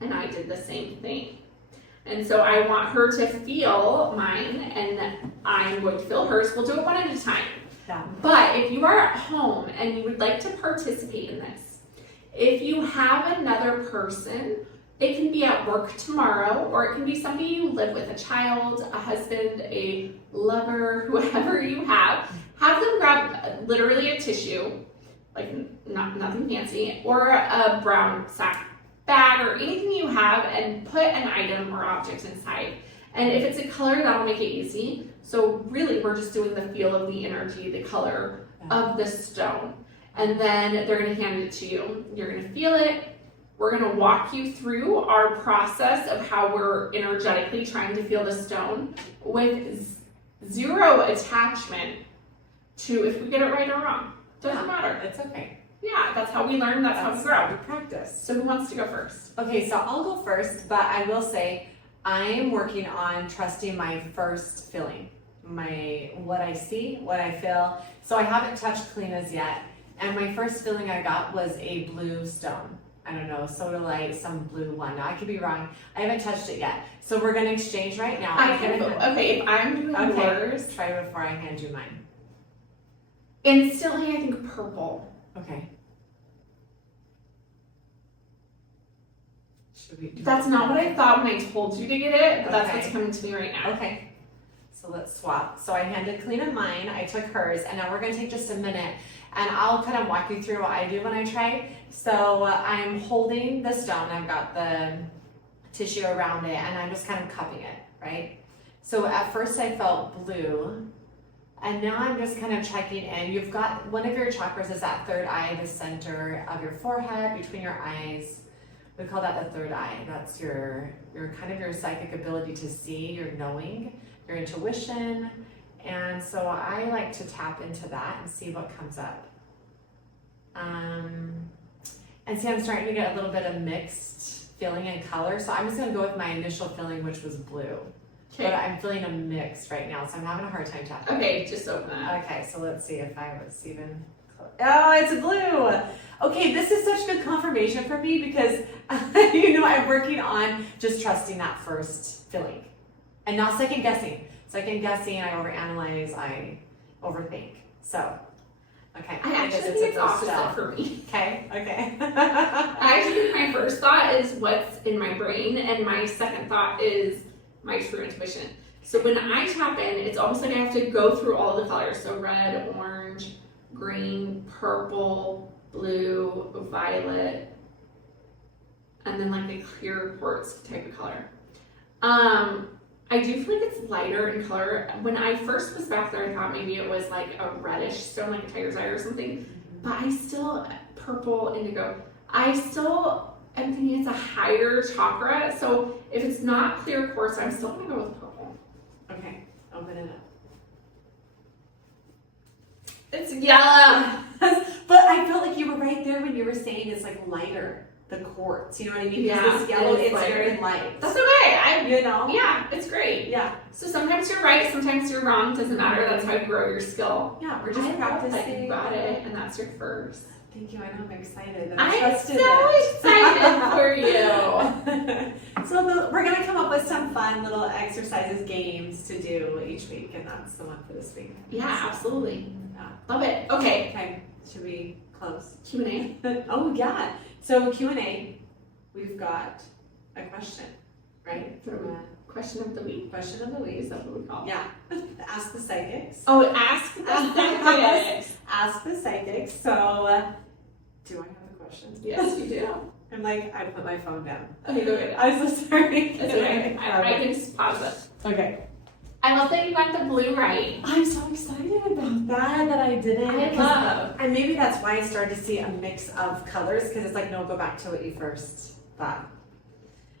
And I did the same thing. And so I want her to feel mine, and I'm going to feel hers. We'll do it one at a time. Yeah. But if you are at home and you would like to participate in this, if you have another person, it can be at work tomorrow, or it can be somebody you live with, a child, a husband, a lover, whoever you have them grab literally a tissue, like nothing fancy, or a brown sack bag or anything you have, and put an item or object inside. And if it's a color, that'll make it easy. So really, we're just doing the feel of the energy, the color of the stone. And then they're going to hand it to you. You're going to feel it. We're going to walk you through our process of how we're energetically trying to feel the stone with zero attachment to if we get it right or wrong. Doesn't matter. It's okay. Yeah, that's how we learn, that's how we grow. We practice. So who wants to go first? Okay, so I'll go first, but I will say I'm working on trusting my first feeling, what I see, what I feel. So I haven't touched Kalina's yet, and my first feeling I got was a blue stone. I don't know, sodalite, some blue one. Now I could be wrong. I haven't touched it yet. So we're gonna exchange right now. Okay, if I'm doing yours, try before I hand you mine. Instantly I think purple. Okay. Should we do That's not what I thought when I told you to get it, but that's Okay. what's coming to me right now. Okay. So let's swap. So I handed Kalina mine, I took hers, and now we're gonna take just a minute and I'll kind of walk you through what I do when I try. So I'm holding the stone, I've got the tissue around it, and I'm just kind of cupping it, right? So at first I felt blue, and now I'm just kind of checking in. You've got one of your chakras is that third eye, the center of your forehead, between your eyes. We call that the third eye. That's your kind of your psychic ability to see, your knowing, your intuition. And so I like to tap into that and see what comes up. And see, I'm starting to get a little bit of mixed feeling and color. So I'm just gonna go with my initial feeling, which was blue. Okay. But I'm feeling a mix right now, so I'm having a hard time tapping. Okay, just open that. Okay, so let's see if I was even close. Oh, it's blue. Okay, this is such good confirmation for me because I'm working on just trusting that first feeling and not second guessing. Second guessing, I overanalyze, I overthink. So, okay. I actually think it's opposite for me. Okay. I actually think my first thought is what's in my brain, and my second thought is my true intuition. So when I tap in, it's almost like I have to go through all the colors. So red, orange, green, purple, blue, violet, and then like a clear quartz type of color. I do feel like it's lighter in color. When I first was back there, I thought maybe it was like a reddish stone, like a tiger's eye or something. But I still, purple indigo, I still am thinking it's a higher chakra. So if it's not clear quartz, I'm still gonna go with purple. Okay, open it up. It's yellow. But I felt like you were right there when you were saying it's like lighter, the quartz. You know what I mean? Yeah, This yellow, it's lighter. very light. That's okay. You know? Yeah, it's great. Yeah. So sometimes you're right, sometimes you're wrong. Doesn't matter. That's how you grow your skill. Yeah, we're just I love that practicing. you got it, and that's your first. Thank you. I know I'm excited. And I'm trusted so it. excited for you. So we're going to come up with some fun little exercises, games to do each week, and that's the one for this week. Yeah, absolutely. Yeah. Love it. Okay, Okay, should we close? Q&A. Oh, yeah. So Q&A, we've got a question, right? Question of the week. Question of the week. Is that what we call it? Yeah. Ask the psychics. Oh, ask the psychics. Ask the psychics. So, do I have a question? Yes, you do. I'm like, I put my phone down. Okay, go ahead. I'm so sorry. It's okay. I can just pause it. Okay. I love that you got the blue right. I'm so excited about that I didn't. I love. And maybe that's why I started to see a mix of colors, because it's like, no, go back to what you first thought.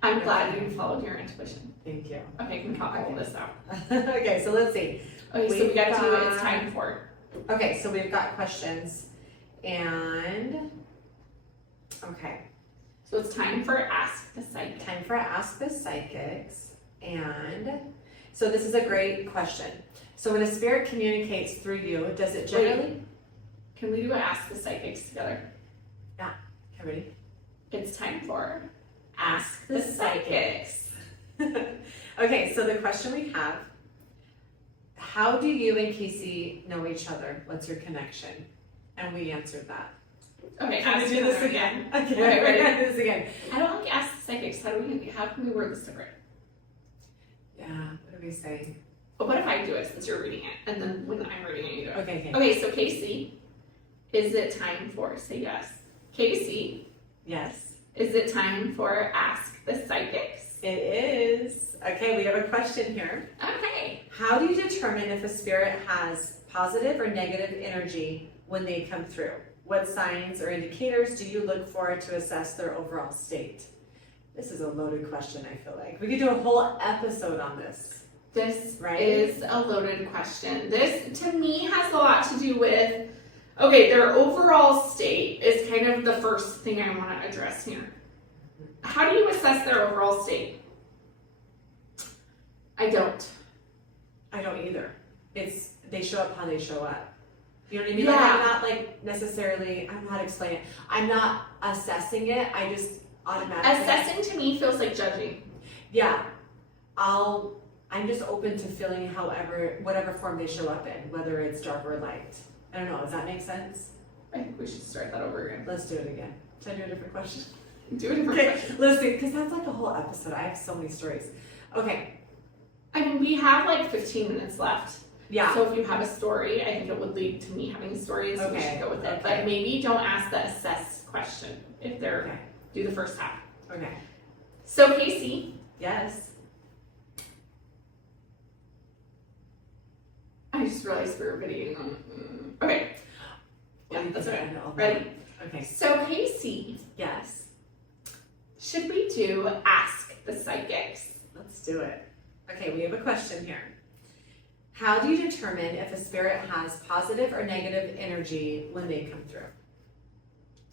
I'm glad you followed your intuition. Thank you. Okay, can pull this out. Okay, so let's see. Okay, so we got to do it. It's time for. Okay, so we've got questions, and okay. So it's time for Ask the Psychic. Time for Ask the Psychics, and so this is a great question. So when a spirit communicates through you, does it generally? Can we do Ask the Psychics together? Yeah. Okay, ready? It's time for Ask the Psychics. Okay, so the question we have: how do you and Kaci know each other? What's your connection? And we answered that. Okay, Can we do this again? Okay, Wait, we're gonna do this again. I don't like Ask the Psychics. How can we word this different? Yeah. What are we saying? But what if I do it since you're reading it, and then when I'm reading it, you do it? Okay. Okay, so Kaci, is it time for say yes? Kaci, Yes. is it time for Ask the Psychics? It is. Okay, we have a question here. Okay. How do you determine if a spirit has positive or negative energy when they come through? What signs or indicators do you look for to assess their overall state? This is a loaded question, I feel like. We could do a whole episode on this. This Right? is a loaded question. This, to me, has a lot to do with, okay, their overall state is kind of the first thing I want to address here. How do you assess their overall state? I don't. I don't either. It's, they show up how they show up. You know what I mean? Yeah. Like, I'm not like necessarily, I don't know how to explain it. I'm not assessing it. I just automatically. Assessing to me feels like judging. Yeah. I'm just open to feeling whatever form they show up in, whether it's dark or light. I don't know. Does that make sense? I think we should start that over again. Let's do it again. Should I do a different question? Do a different Okay, question. listen, because that's like a whole episode. I have so many stories. Okay. I mean, we have like 15 minutes left. Yeah. So if you have a story, I think it would lead to me having stories, so we Okay, should go with it. okay. But maybe don't ask the assess question if they're, Okay. do the first half. Okay. So Kaci, Yes. I just realized we were videoing. Okay. Yeah, that's okay. Ready? Okay. So Kaci, Yes. should we do Ask the Psychics? Let's do it. Okay, we have a question here. How do you determine if a spirit has positive or negative energy when they come through?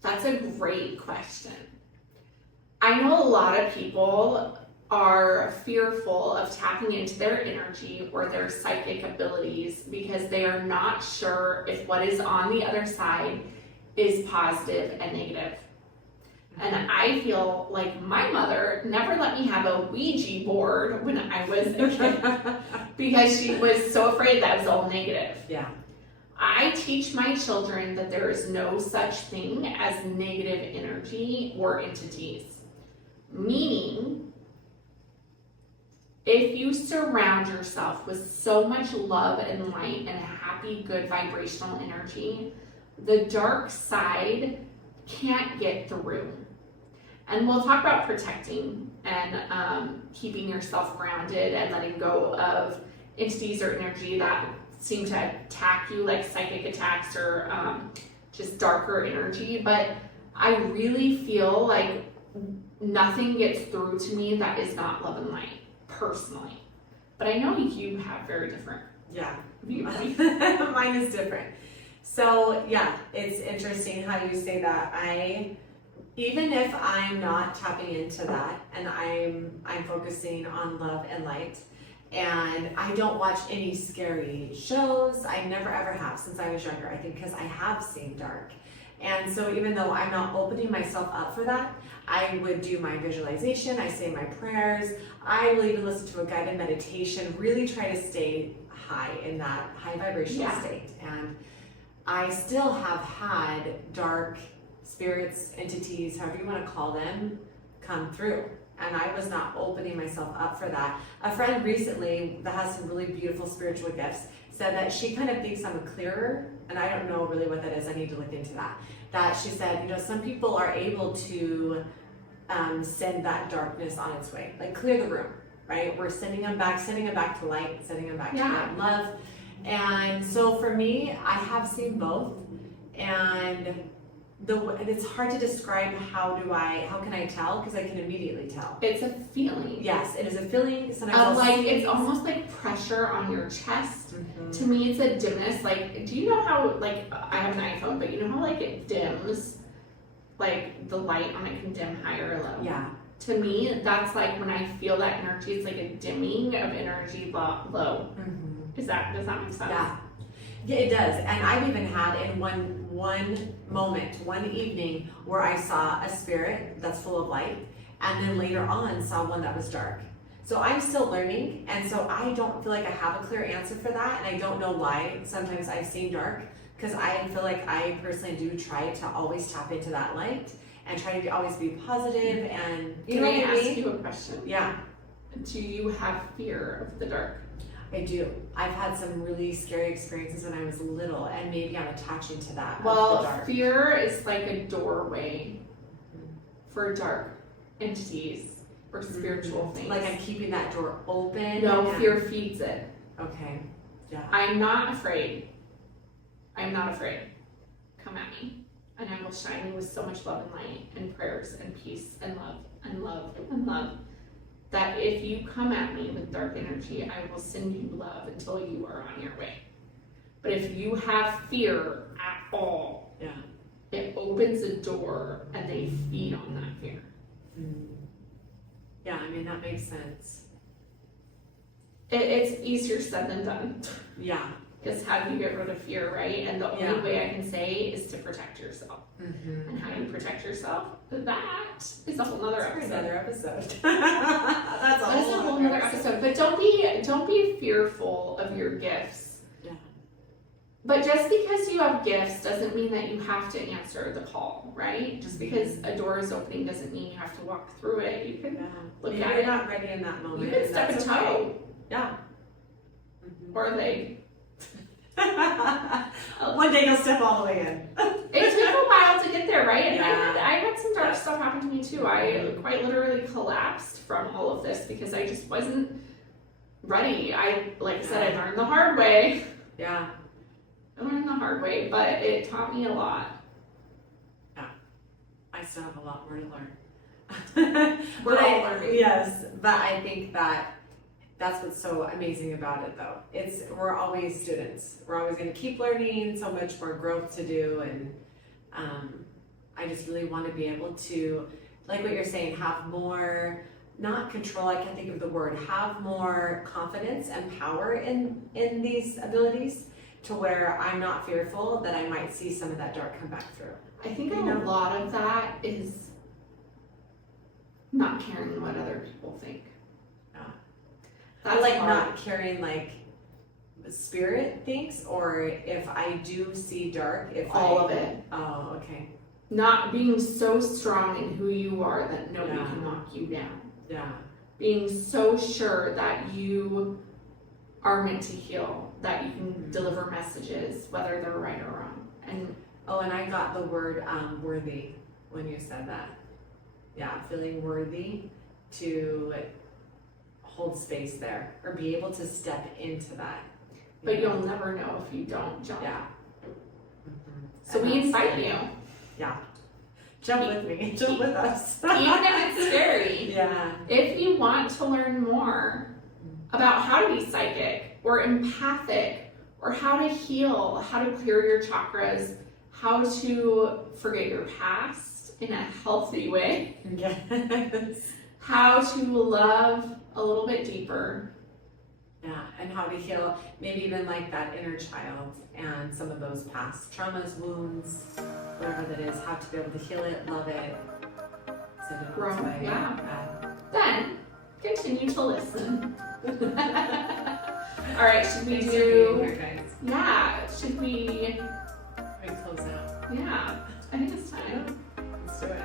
That's a great question. I know a lot of people are fearful of tapping into their energy or their psychic abilities because they are not sure if what is on the other side is positive and negative. And I feel like my mother never let me have a Ouija board when I was a kid because she was so afraid that was all negative. Yeah. I teach my children that there is no such thing as negative energy or entities. Meaning, if you surround yourself with so much love and light and happy, good vibrational energy, the dark side can't get through. And we'll talk about protecting and keeping yourself grounded and letting go of entities or energy that seem to attack you, like psychic attacks or just darker energy. But I really feel like nothing gets through to me that is not love and light, personally. But I know you have very different views. Mine is different. So yeah, it's interesting how you say that. Even if I'm not tapping into that and I'm focusing on love and light, and I don't watch any scary shows, I never ever have since I was younger, I think, because I have seen dark. And so even though I'm not opening myself up for that, I would do my visualization, I say my prayers, I will even listen to a guided meditation, really try to stay high in that high vibrational state. And I still have had dark spirits, entities, however you want to call them, come through. And I was not opening myself up for that. A friend recently that has some really beautiful spiritual gifts said that she kind of thinks I'm a clearer, and I don't know really what that is. I need to look into that. That she said, you know, some people are able to send that darkness on its way, like clear the room, right? We're sending them back to light, sending them back to light and love. And so for me, I have seen both, and it's hard to describe how can I tell, because I can immediately tell. It's a feeling. Yes, it is a feeling. Sometimes like it's almost like pressure on your chest. Mm-hmm. To me, it's a dimness. Like, do you know how, like, I have an iPhone, but you know how like it dims, like the light on it can dim higher or low. Yeah. To me, that's like when I feel that energy, it's like a dimming of energy low. Mm-hmm. Does that make sense? Yeah, it does. And I've even had in one moment, one evening, where I saw a spirit that's full of light, and then later on saw one that was dark. So I'm still learning, and so I don't feel like I have a clear answer for that, and I don't know why sometimes I've seen dark, because I feel like I personally do try to always tap into that light and try to always be positive. And Can I ask you a question? Yeah. Do you have fear of the dark? I do. I've had some really scary experiences when I was little, and maybe I'm attaching to that. Well, fear is like a doorway for dark entities or spiritual things. Like I'm keeping that door open? No, fear feeds it. Okay. Yeah. I'm not afraid. I'm not afraid. Come at me, and I will shine you with so much love and light and prayers and peace and love and love and love. That if you come at me with dark energy, I will send you love until you are on your way. But if you have fear at all, it opens a door and they feed on that fear. Yeah, I mean, that makes sense. It's easier said than done. Yeah. Because how do you get rid of fear, right? And the only way I can say is to protect yourself. Mm-hmm. And how do you protect yourself? That is a whole other episode. Another episode. That's a whole other episode. But don't be fearful of your gifts. Yeah. But just because you have gifts doesn't mean that you have to answer the call, right? Just because a door is opening doesn't mean you have to walk through it. You can look at it. You're not ready in that moment. You can step a toe. Yeah. Mm-hmm. Or a leg. One day you'll step all the way in. It took a while to get there, right? And I had some dark stuff happen to me too. I quite literally collapsed from all of this because I just wasn't ready. Like I said, I learned the hard way. Yeah. I learned the hard way, but it taught me a lot. Yeah. I still have a lot more to learn. We're all learning. Yes, but I think that's what's so amazing about it, though. We're always students. We're always going to keep learning, so much more growth to do, and I just really want to be able to, like what you're saying, have more, not control, I can't think of the word, have more confidence and power in these abilities, to where I'm not fearful that I might see some of that dark come back through. I think a lot of that is not caring what other people think. That's like hard. Not caring like spirit thinks, or if I do see dark, of it. Oh, okay. Not being so strong in who you are that nobody can knock you down. Yeah. Being so sure that you are meant to heal, that you can deliver messages, whether they're right or wrong. And I got the word worthy when you said that. feeling worthy to hold space there or be able to step into that. But you'll never know if you don't jump. Yeah. So we invite you. Yeah. Jump with me. Jump with us. Even if it's scary. Yeah. If you want to learn more about how to be psychic or empathic or how to heal, how to clear your chakras, how to forget your past in a healthy way, Yes. how to love a little bit deeper. Yeah, and how to heal maybe even like that inner child and some of those past traumas, wounds, whatever that is, how to be able to heal it, love it, send it on its way. Yeah. Then continue to listen. All right, should we Thanks for do? being here, guys. Yeah, should we? We close out. Yeah, I think it's time. Let's do it.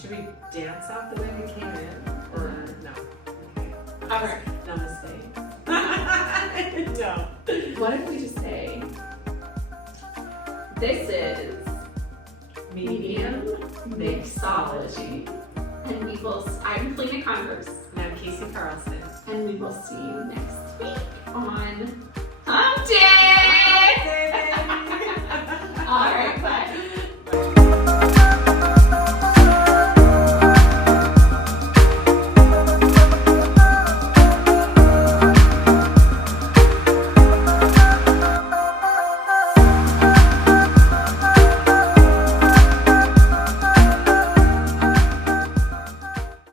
Should we dance out the way we came in, or no? Okay. All right. Namaste. No. What if we just say, this is medium mixology, and we will. I'm Kalina Converse, And I'm Kaci Carlson. and we will see you next week on Hump Day.